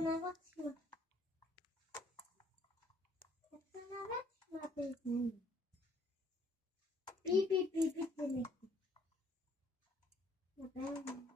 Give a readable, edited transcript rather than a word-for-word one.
nawet ma. To nawet ma piosenkę. Pi, pi, pi, pi, pi, pi. Na pewno.